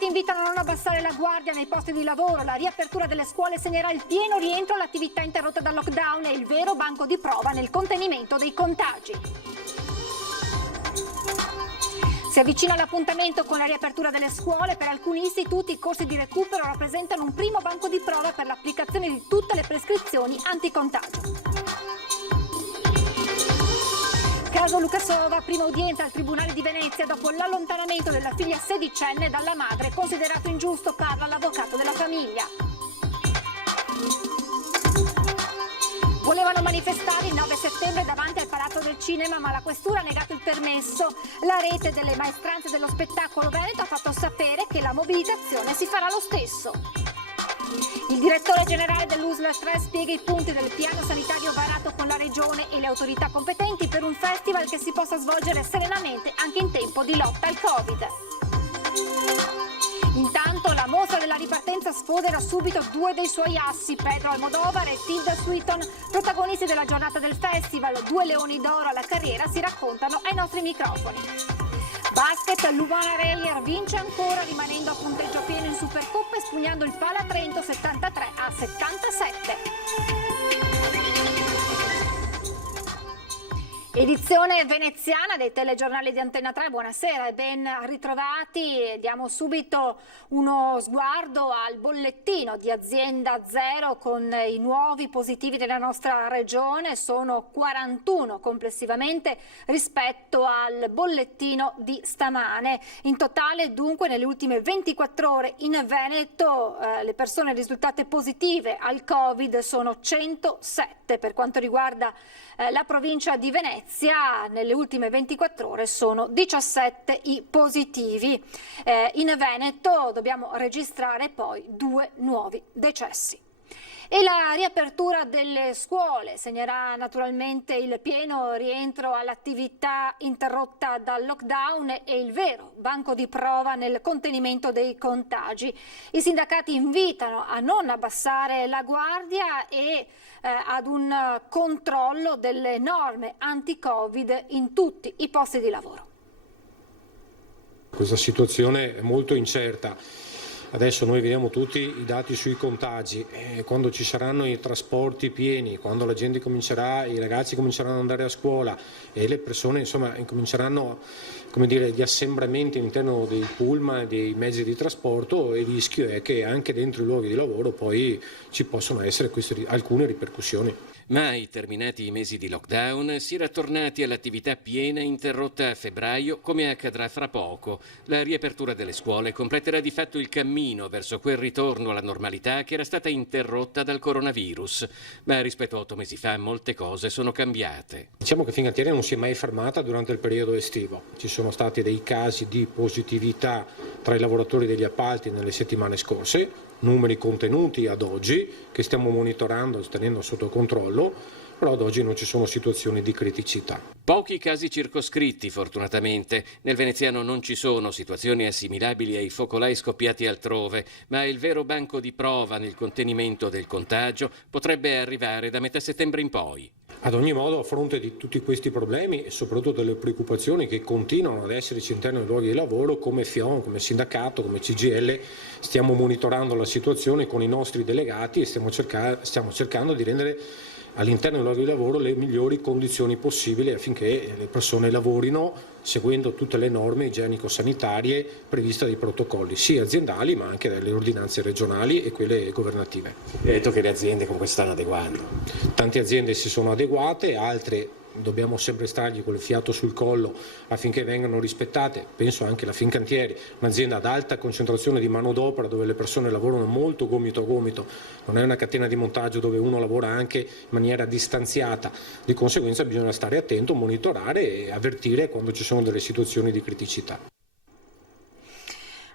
sindacati invitano a non abbassare la guardia nei posti di lavoro. La riapertura delle scuole segnerà il pieno rientro all'attività interrotta dal lockdown e il vero banco di prova nel contenimento dei contagi. Si avvicina l'appuntamento con la riapertura delle scuole. Per alcuni istituti i corsi di recupero rappresentano un primo banco di prova per l'applicazione di tutte le prescrizioni anticontagio. Caso Luca Sova, prima udienza al Tribunale di Venezia dopo l'allontanamento della figlia sedicenne dalla madre, considerato ingiusto, parla l'avvocato della famiglia. Volevano manifestare il 9 settembre davanti al Palazzo del Cinema, ma la questura ha negato il permesso. La rete delle maestranze dello spettacolo veneto ha fatto sapere che la mobilitazione si farà lo stesso. Il direttore generale dell'USL 3 spiega i punti del piano sanitario varato con la regione e le autorità competenti per un festival che si possa svolgere serenamente anche in tempo di lotta al Covid. Intanto la mostra della ripartenza sfodera subito due dei suoi assi, Pedro Almodovar e Tilda Swinton, protagonisti della giornata del festival. Due leoni d'oro alla carriera si raccontano ai nostri microfoni. Basket, Luvana Reyer vince ancora rimanendo a punteggio pieno in Supercoppa, espugnando il Pala Trento 73-77. Edizione veneziana dei telegiornali di Antenna 3, buonasera e ben ritrovati. Diamo subito uno sguardo al bollettino di Azienda Zero con i nuovi positivi della nostra regione. Sono 41 complessivamente rispetto al bollettino di stamane. In totale dunque nelle ultime 24 ore in Veneto le persone risultate positive al Covid sono 107. Per quanto riguarda la provincia di Venezia, nelle ultime 24 ore sono 17 i positivi. In Veneto dobbiamo registrare poi 2 nuovi decessi. E la riapertura delle scuole segnerà naturalmente il pieno rientro all'attività interrotta dal lockdown e il vero banco di prova nel contenimento dei contagi. I sindacati invitano a non abbassare la guardia e ad un controllo delle norme anti-Covid in tutti i posti di lavoro. Questa situazione è molto incerta. Adesso noi vediamo tutti i dati sui contagi, quando ci saranno i trasporti pieni, quando la gente comincerà, i ragazzi cominceranno ad andare a scuola e le persone insomma incominceranno, come dire, gli assembramenti all'interno dei pullman e dei mezzi di trasporto, il rischio è che anche dentro i luoghi di lavoro poi ci possono essere alcune ripercussioni. Mai terminati i mesi di lockdown, si era tornati all'attività piena interrotta a febbraio, come accadrà fra poco. La riapertura delle scuole completerà di fatto il cammino verso quel ritorno alla normalità che era stata interrotta dal coronavirus. Ma rispetto a 8 mesi fa molte cose sono cambiate. Diciamo che Fincantieri non si è mai fermata durante il periodo estivo. Ci sono stati dei casi di positività tra i lavoratori degli appalti nelle settimane scorse, numeri contenuti ad oggi che stiamo monitorando, tenendo sotto controllo, però ad oggi non ci sono situazioni di criticità. Pochi casi circoscritti, fortunatamente. Nel veneziano non ci sono situazioni assimilabili ai focolai scoppiati altrove, ma il vero banco di prova nel contenimento del contagio potrebbe arrivare da metà settembre in poi. Ad ogni modo, a fronte di tutti questi problemi e soprattutto delle preoccupazioni che continuano ad esserci all'interno dei luoghi di lavoro, come FIOM, come sindacato, come CGL, stiamo monitorando la situazione con i nostri delegati e stiamo cercando di rendere all'interno dei luoghi di lavoro le migliori condizioni possibili affinché le persone lavorino seguendo tutte le norme igienico-sanitarie previste dai protocolli, sia aziendali ma anche dalle ordinanze regionali e quelle governative. Hai detto che le aziende comunque stanno adeguando. Tante aziende si sono adeguate, altre dobbiamo sempre stargli col fiato sul collo affinché vengano rispettate. Penso anche alla Fincantieri, un'azienda ad alta concentrazione di manodopera dove le persone lavorano molto gomito a gomito, non è una catena di montaggio dove uno lavora anche in maniera distanziata, di conseguenza bisogna stare attento, monitorare e avvertire quando ci sono delle situazioni di criticità.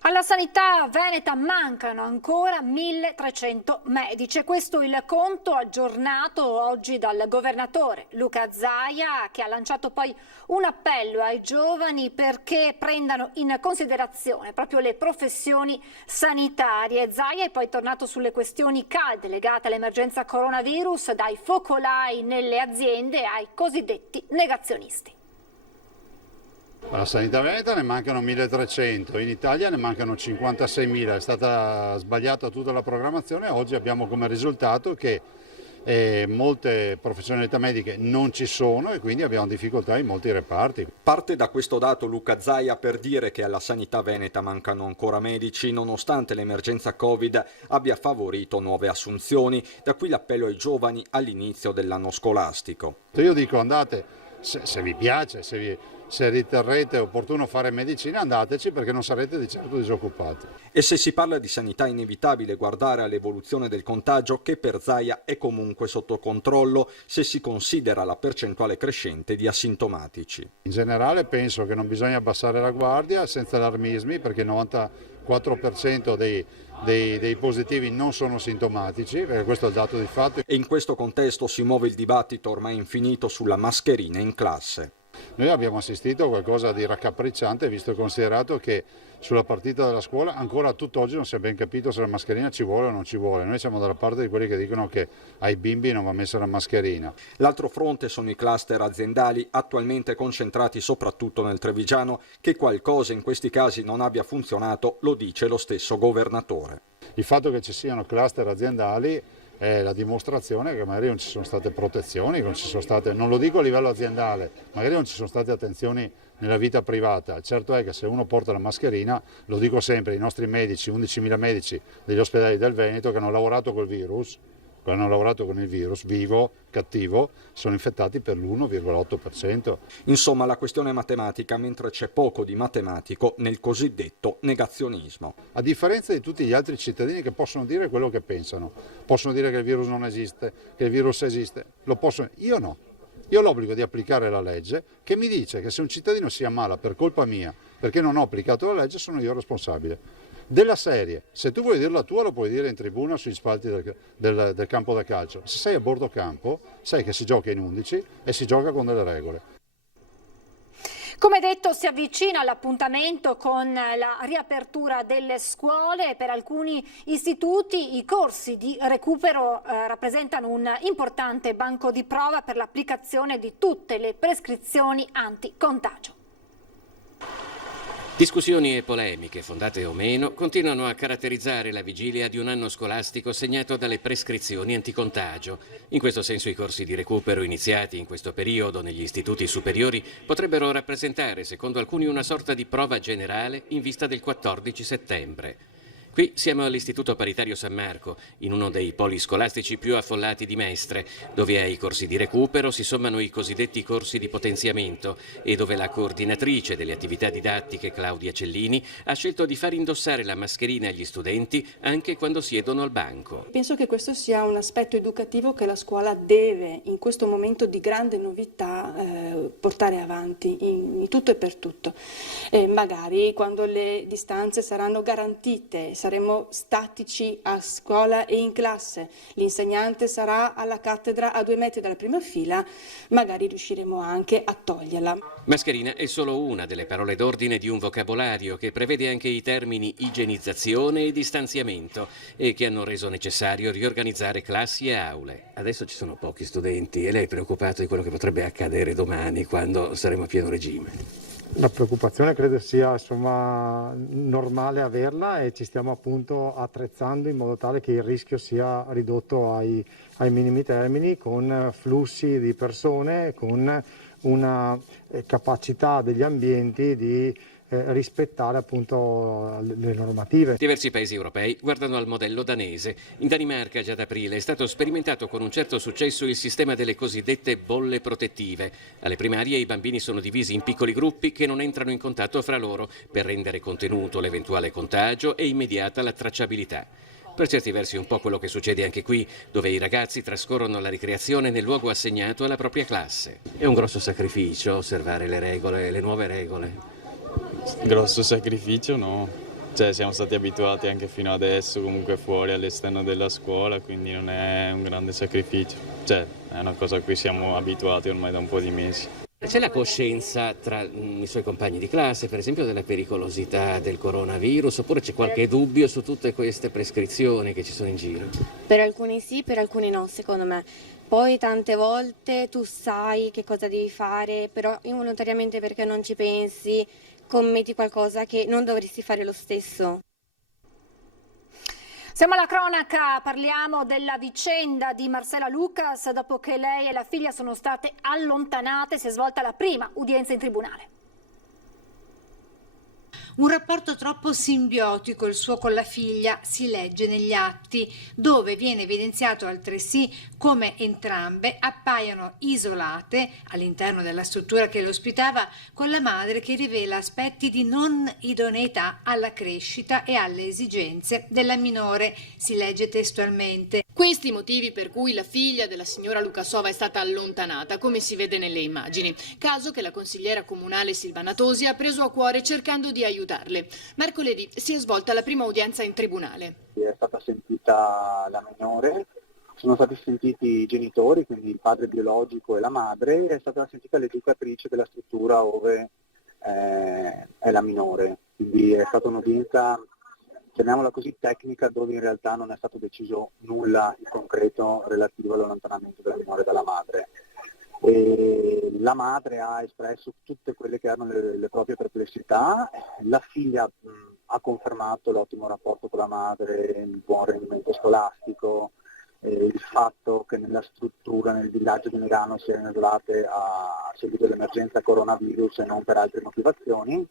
Alla sanità veneta mancano ancora 1.300 medici. Questo è il conto aggiornato oggi dal governatore Luca Zaia, che ha lanciato poi un appello ai giovani perché prendano in considerazione proprio le professioni sanitarie. Zaia è poi tornato sulle questioni calde legate all'emergenza coronavirus, dai focolai nelle aziende ai cosiddetti negazionisti. Alla sanità veneta ne mancano 1.300, in Italia ne mancano 56.000, è stata sbagliata tutta la programmazione, oggi abbiamo come risultato che molte professionalità mediche non ci sono e quindi abbiamo difficoltà in molti reparti. Parte da questo dato Luca Zaia per dire che alla sanità veneta mancano ancora medici nonostante l'emergenza Covid abbia favorito nuove assunzioni, da qui l'appello ai giovani all'inizio dell'anno scolastico. Io dico andate, se vi piace, se riterrete opportuno fare medicina, andateci perché non sarete di certo disoccupati. E se si parla di sanità è inevitabile guardare all'evoluzione del contagio che per Zaia è comunque sotto controllo se si considera la percentuale crescente di asintomatici. In generale penso che non bisogna abbassare la guardia senza allarmismi perché il 94% dei positivi non sono sintomatici, perché questo è il dato di fatto. E in questo contesto si muove il dibattito ormai infinito sulla mascherina in classe. Noi abbiamo assistito a qualcosa di raccapricciante visto e considerato che sulla partita della scuola ancora a tutt'oggi non si è ben capito se la mascherina ci vuole o non ci vuole. Noi siamo dalla parte di quelli che dicono che ai bimbi non va messa la mascherina. L'altro fronte sono i cluster aziendali attualmente concentrati soprattutto nel Trevigiano, che qualcosa in questi casi non abbia funzionato lo dice lo stesso governatore. Il fatto che ci siano cluster aziendali è la dimostrazione che magari non ci sono state protezioni, non lo dico a livello aziendale, magari non ci sono state attenzioni nella vita privata. Certo è che se uno porta la mascherina, lo dico sempre, i nostri medici, 11.000 medici degli ospedali del Veneto che hanno lavorato col virus, hanno lavorato con il virus vivo, cattivo, sono infettati per l'1,8%. Insomma, la questione è matematica, mentre c'è poco di matematico nel cosiddetto negazionismo. A differenza di tutti gli altri cittadini che possono dire quello che pensano, possono dire che il virus non esiste, che il virus esiste, io no. Io ho l'obbligo di applicare la legge che mi dice che se un cittadino si ammala per colpa mia, perché non ho applicato la legge, sono io responsabile. Della serie, se tu vuoi dire la tua lo puoi dire in tribuna sugli spalti del campo da calcio. Se sei a bordo campo sai che si gioca in 11 e si gioca con delle regole. Come detto, si avvicina l'appuntamento con la riapertura delle scuole. Per alcuni istituti i corsi di recupero rappresentano un importante banco di prova per l'applicazione di tutte le prescrizioni anticontagio. Discussioni e polemiche, fondate o meno, continuano a caratterizzare la vigilia di un anno scolastico segnato dalle prescrizioni anticontagio. In questo senso i corsi di recupero iniziati in questo periodo negli istituti superiori potrebbero rappresentare, secondo alcuni, una sorta di prova generale in vista del 14 settembre. Qui siamo all'Istituto Paritario San Marco, in uno dei poli scolastici più affollati di Mestre, dove ai corsi di recupero si sommano i cosiddetti corsi di potenziamento e dove la coordinatrice delle attività didattiche, Claudia Cellini, ha scelto di far indossare la mascherina agli studenti anche quando siedono al banco. Penso che questo sia un aspetto educativo che la scuola deve, in questo momento di grande novità, portare avanti in tutto e per tutto. Magari quando le distanze saranno garantite, saremo statici a scuola e in classe, l'insegnante sarà alla cattedra a 2 metri dalla prima fila, magari riusciremo anche a toglierla. Mascherina è solo una delle parole d'ordine di un vocabolario che prevede anche i termini igienizzazione e distanziamento e che hanno reso necessario riorganizzare classi e aule. Adesso ci sono pochi studenti e lei è preoccupato di quello che potrebbe accadere domani quando saremo a pieno regime. La preoccupazione credo sia normale averla e ci stiamo appunto attrezzando in modo tale che il rischio sia ridotto ai minimi termini, con flussi di persone, con una capacità degli ambienti di rispettare appunto le normative. Diversi paesi europei guardano al modello danese. In Danimarca già ad aprile è stato sperimentato con un certo successo il sistema delle cosiddette bolle protettive. Alle primarie i bambini sono divisi in piccoli gruppi che non entrano in contatto fra loro per rendere contenuto l'eventuale contagio e immediata la tracciabilità. Per certi versi un po' quello che succede anche qui, dove i ragazzi trascorrono la ricreazione nel luogo assegnato alla propria classe. È un grosso sacrificio osservare le regole, le nuove regole. Grosso sacrificio no, siamo stati abituati anche fino adesso comunque fuori all'esterno della scuola, quindi non è un grande sacrificio, è una cosa a cui siamo abituati ormai da un po' di mesi. C'è la coscienza tra i suoi compagni di classe, per esempio, della pericolosità del coronavirus, oppure c'è qualche dubbio su tutte queste prescrizioni che ci sono in giro? Per alcuni sì, per alcuni no, secondo me. Poi tante volte tu sai che cosa devi fare, però involontariamente perché non ci pensi, commetti qualcosa che non dovresti fare lo stesso. Siamo alla cronaca, parliamo della vicenda di Marcela Lucas. Dopo che lei e la figlia sono state allontanate, si è svolta la prima udienza in tribunale. Un rapporto troppo simbiotico il suo con la figlia si legge negli atti, dove viene evidenziato altresì come entrambe appaiono isolate all'interno della struttura che le ospitava, con la madre che rivela aspetti di non idoneità alla crescita e alle esigenze della minore, si legge testualmente. Questi i motivi per cui la figlia della signora Lukasova è stata allontanata, come si vede nelle immagini, caso che la consigliera comunale Silvana Tosi ha preso a cuore cercando di aiutarle. Mercoledì si è svolta la prima udienza in tribunale. È stata sentita la minore, sono stati sentiti i genitori, quindi il padre biologico e la madre, e è stata sentita l'educatrice della struttura dove è la minore. Quindi è stata un'udienza, chiamiamola così, tecnica, dove in realtà non è stato deciso nulla in concreto relativo all'allontanamento della minore dalla madre. E la madre ha espresso tutte quelle che erano le proprie perplessità, la figlia ha confermato l'ottimo rapporto con la madre, il buon rendimento scolastico, il fatto che nella struttura, nel villaggio di Milano, siano isolate a seguito dell'emergenza coronavirus e non per altre motivazioni.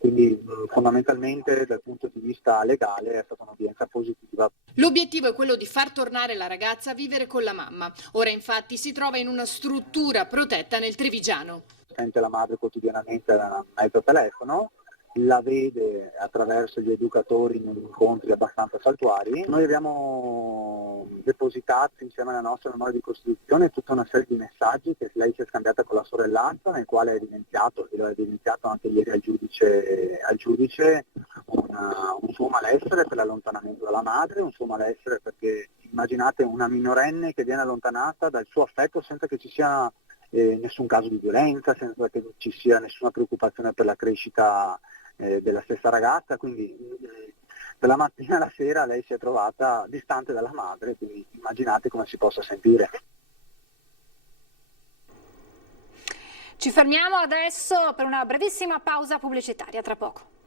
Quindi fondamentalmente dal punto di vista legale è stata un'udienza positiva. L'obiettivo è quello di far tornare la ragazza a vivere con la mamma. Ora infatti si trova in una struttura protetta nel Trevigiano. Sente la madre quotidianamente a mezzo telefono, la vede attraverso gli educatori in incontri abbastanza saltuari. Noi abbiamo depositato insieme alla nostra memoria di costituzione tutta una serie di messaggi che lei si è scambiata con la sorellanza, nel quale ha evidenziato, e lo ha evidenziato anche ieri al giudice un suo malessere per l'allontanamento dalla madre, un suo malessere perché immaginate una minorenne che viene allontanata dal suo affetto senza che ci sia nessun caso di violenza, senza che ci sia nessuna preoccupazione per la crescita della stessa ragazza, quindi dalla mattina alla sera lei si è trovata distante dalla madre, quindi immaginate come si possa sentire. Ci fermiamo adesso per una brevissima pausa pubblicitaria, tra poco.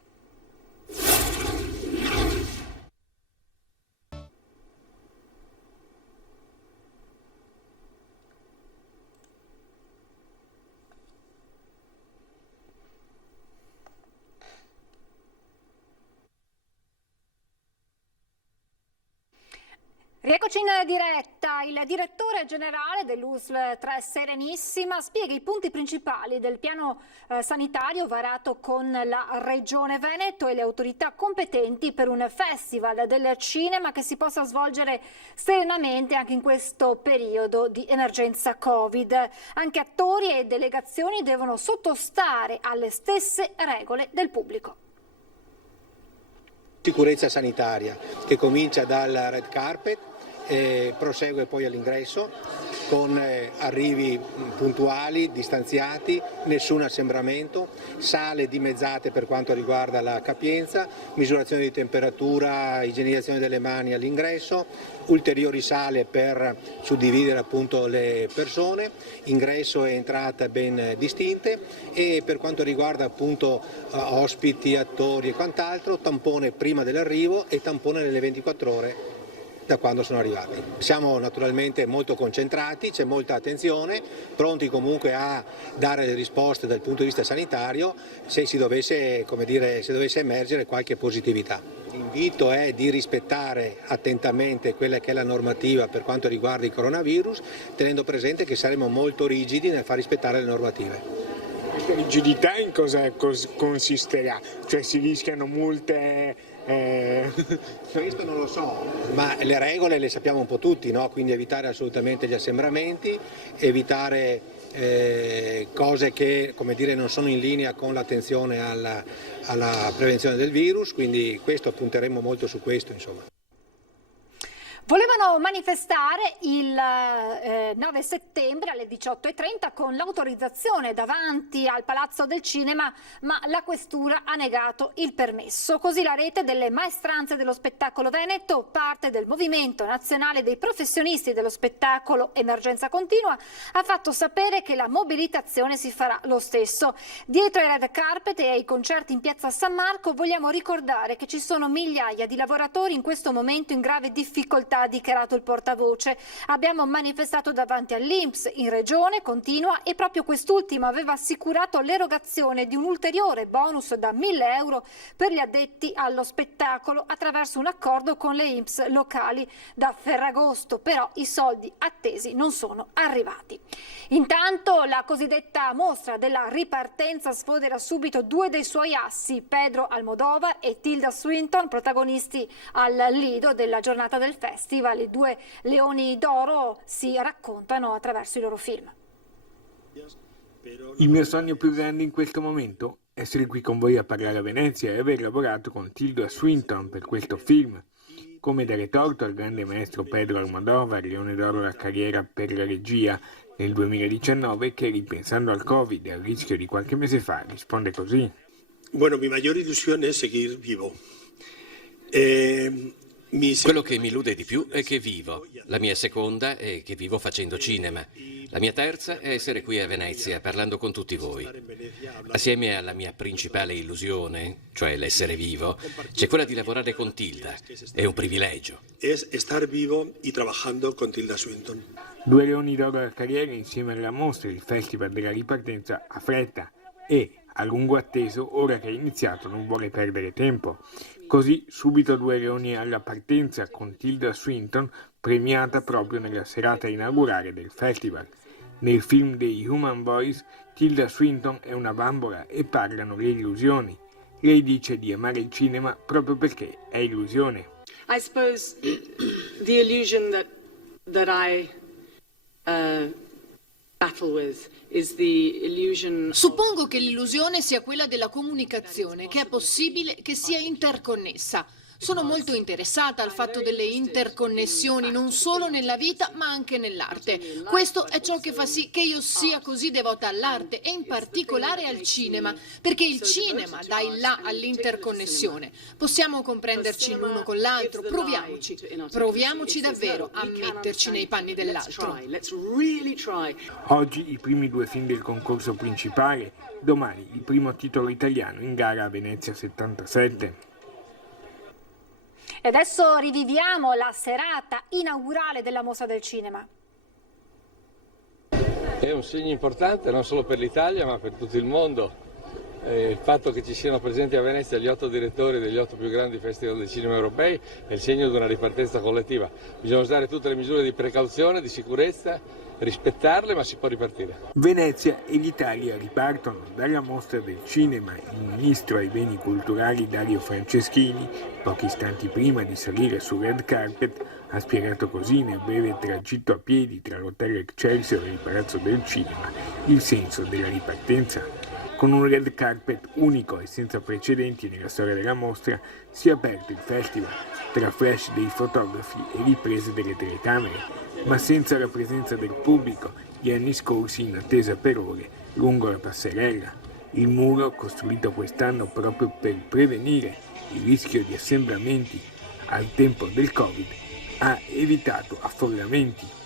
Rieccoci in diretta. Il direttore generale dell'USL 3 Serenissima spiega i punti principali del piano sanitario varato con la Regione Veneto e le autorità competenti per un festival del cinema che si possa svolgere serenamente anche in questo periodo di emergenza Covid. Anche attori e delegazioni devono sottostare alle stesse regole del pubblico. Sicurezza sanitaria che comincia dal red carpet e prosegue poi all'ingresso con arrivi puntuali, distanziati, nessun assembramento, sale dimezzate per quanto riguarda la capienza, misurazione di temperatura, igienizzazione delle mani all'ingresso, ulteriori sale per suddividere appunto le persone, ingresso e entrata ben distinte, e per quanto riguarda appunto ospiti, attori e quant'altro, tampone prima dell'arrivo e tampone nelle 24 ore da quando sono arrivati. Siamo naturalmente molto concentrati, c'è molta attenzione, pronti comunque a dare le risposte dal punto di vista sanitario se si dovesse, se dovesse emergere qualche positività. L'invito è di rispettare attentamente quella che è la normativa per quanto riguarda il coronavirus, tenendo presente che saremo molto rigidi nel far rispettare le normative. Questa rigidità in cosa consisterà? Cioè si rischiano multe? Questo non lo so, ma le regole le sappiamo un po' tutti, no? Quindi evitare assolutamente gli assembramenti, evitare cose che non sono in linea con l'attenzione alla prevenzione del virus, quindi punteremo molto su questo, insomma. Volevano manifestare il 9 settembre alle 18:30 con l'autorizzazione davanti al Palazzo del Cinema, ma la questura ha negato il permesso. Così la rete delle maestranze dello spettacolo veneto, parte del Movimento Nazionale dei Professionisti dello Spettacolo Emergenza Continua, ha fatto sapere che la mobilitazione si farà lo stesso. Dietro ai red carpet e ai concerti in piazza San Marco vogliamo ricordare che ci sono migliaia di lavoratori in questo momento in grave difficoltà, ha dichiarato il portavoce. Abbiamo manifestato davanti all'INPS in regione, continua, e proprio quest'ultimo aveva assicurato l'erogazione di un ulteriore bonus da 1.000 euro per gli addetti allo spettacolo attraverso un accordo con le INPS locali da Ferragosto, però i soldi attesi non sono arrivati. Intanto la cosiddetta mostra della ripartenza sfodera subito due dei suoi assi, Pedro Almodovar e Tilda Swinton, protagonisti al lido della giornata del festival. I due leoni d'oro si raccontano attraverso i loro film. Il mio sogno più grande in questo momento è essere qui con voi a parlare a Venezia e aver lavorato con Tilda Swinton per questo film. Come dare torto al grande maestro Pedro Almodovar, leone d'oro alla carriera per la regia nel 2019, che ripensando al Covid e al rischio di qualche mese fa risponde così. Bueno, mi mayor ilusión es seguir vivo. Quello che mi illude di più è che vivo. La mia seconda è che vivo facendo cinema. La mia terza è essere qui a Venezia parlando con tutti voi. Assieme alla mia principale illusione, cioè l'essere vivo, c'è quella di lavorare con Tilda. È un privilegio. Es estar vivo y trabajando con Tilda Swinton. Due leoni d'oro alla carriera insieme alla mostra, il Festival della Ripartenza ha fretta e, a lungo atteso, ora che è iniziato non vuole perdere tempo. Così subito due leoni alla partenza con Tilda Swinton, premiata proprio nella serata inaugurale del festival. Nel film dei Human Boys, Tilda Swinton è una bambola e parlano le illusioni. Lei dice di amare il cinema proprio perché è illusione. I suppose the illusion that I battle with is the illusion. Suppongo che l'illusione sia quella della comunicazione, che è possibile che sia interconnessa. Sono molto interessata al fatto delle interconnessioni, non solo nella vita ma anche nell'arte. Questo è ciò che fa sì che io sia così devota all'arte e in particolare al cinema, perché il cinema dà il là all'interconnessione. Possiamo comprenderci l'uno con l'altro, proviamoci davvero a metterci nei panni dell'altro. Oggi i primi due film del concorso principale, domani il primo titolo italiano in gara a Venezia 77. E adesso riviviamo la serata inaugurale della Mostra del Cinema. È un segno importante non solo per l'Italia ma per tutto il mondo. Il fatto che ci siano presenti a Venezia gli 8 direttori degli 8 più grandi festival del cinema europei è il segno di una ripartenza collettiva. Bisogna usare tutte le misure di precauzione, di sicurezza, rispettarle, ma si può ripartire. Venezia e l'Italia ripartono. Dalla Mostra del Cinema il ministro ai beni culturali Dario Franceschini, pochi istanti prima di salire sul red carpet, ha spiegato così nel breve tragitto a piedi tra l'Hotel Excelsior e il Palazzo del Cinema il senso della ripartenza. Con un red carpet unico e senza precedenti nella storia della mostra si è aperto il festival, tra flash dei fotografi e riprese delle telecamere, ma senza la presenza del pubblico gli anni scorsi in attesa per ore lungo la passerella. Il muro, costruito quest'anno proprio per prevenire il rischio di assembramenti al tempo del Covid, ha evitato affollamenti.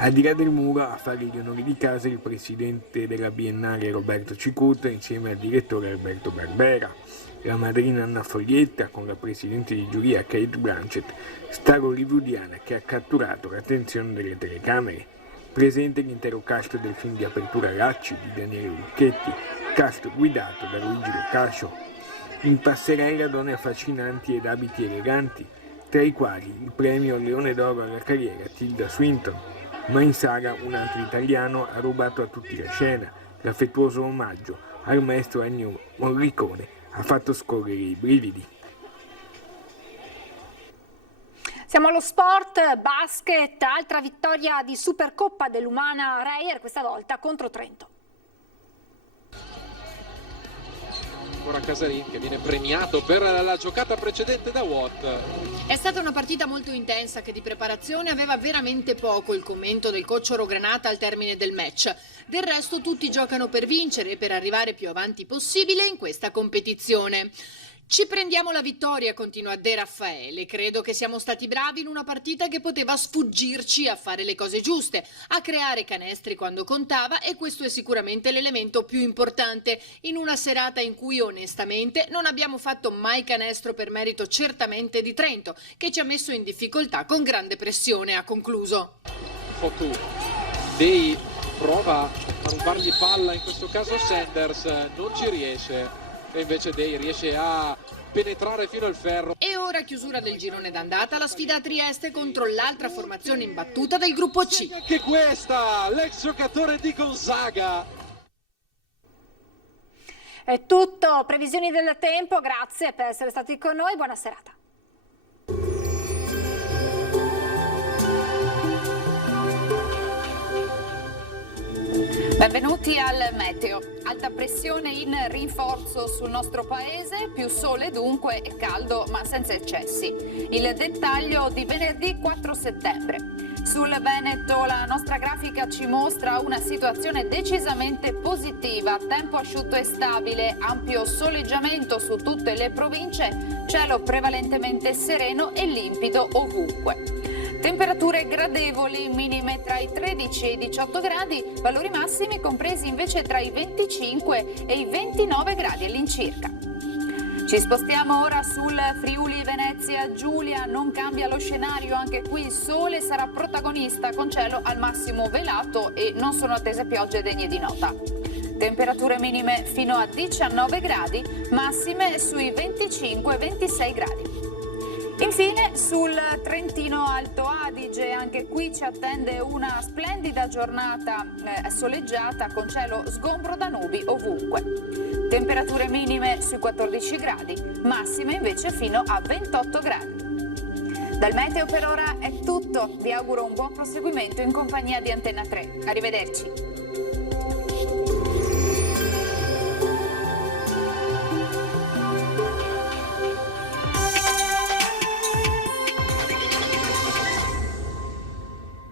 Al di là del muro, a fare gli onori di casa il presidente della Biennale Roberto Cicuta insieme al direttore Alberto Barbera, la madrina Anna Foglietta con la presidente di giuria Kate Blanchett, star hollywoodiana che ha catturato l'attenzione delle telecamere. Presente l'intero cast del film di apertura Lacci di Daniele Lucchetti, cast guidato da Luigi Locascio. In passerella donne affascinanti ed abiti eleganti, tra i quali il premio Leone d'Oro alla carriera Tilda Swinton. Ma in sala un altro italiano ha rubato a tutti la scena. L'affettuoso omaggio al maestro Ennio Morricone ha fatto scorrere i brividi. Siamo allo sport, basket, altra vittoria di Supercoppa dell'Umana Reyer, questa volta contro Trento. ancora Casarin che viene premiato per la giocata precedente da Watt. È stata una partita molto intensa che di preparazione aveva veramente poco, il commento del coach Orogranata al termine del match. Del resto tutti giocano per vincere e per arrivare più avanti possibile in questa competizione. Ci prendiamo la vittoria, continua De Raffaele. Credo che siamo stati bravi in una partita che poteva sfuggirci a fare le cose giuste, a creare canestri quando contava, e questo è sicuramente l'elemento più importante in una serata in cui onestamente non abbiamo fatto mai canestro per merito certamente di Trento, che ci ha messo in difficoltà con grande pressione, ha concluso. Fotu. Dei prova a rubargli palla, in questo caso Sanders non ci riesce. E invece Dei riesce a penetrare fino al ferro. E ora chiusura del girone d'andata, la sfida a Trieste contro l'altra formazione imbattuta del gruppo C. Anche questa, l'ex giocatore di Gonzaga. È tutto, previsioni del tempo, grazie per essere stati con noi, buona serata. Benvenuti al meteo. Alta pressione in rinforzo sul nostro paese, più sole dunque e caldo ma senza eccessi. Il dettaglio di venerdì 4 settembre. Sul Veneto la nostra grafica ci mostra una situazione decisamente positiva, tempo asciutto e stabile, ampio soleggiamento su tutte le province, cielo prevalentemente sereno e limpido ovunque. Temperature gradevoli, minime tra i 13 e i 18 gradi, valori massimi compresi invece tra i 25 e i 29 gradi all'incirca. Ci spostiamo ora sul Friuli Venezia Giulia, non cambia lo scenario, anche qui il sole sarà protagonista con cielo al massimo velato e non sono attese piogge degne di nota. Temperature minime fino a 19 gradi, massime sui 25-26 gradi. Infine sul Trentino Alto Adige, anche qui ci attende una splendida giornata soleggiata con cielo sgombro da nubi ovunque. Temperature minime sui 14 gradi, massime invece fino a 28 gradi. Dal meteo per ora è tutto, vi auguro un buon proseguimento in compagnia di Antenna 3. Arrivederci.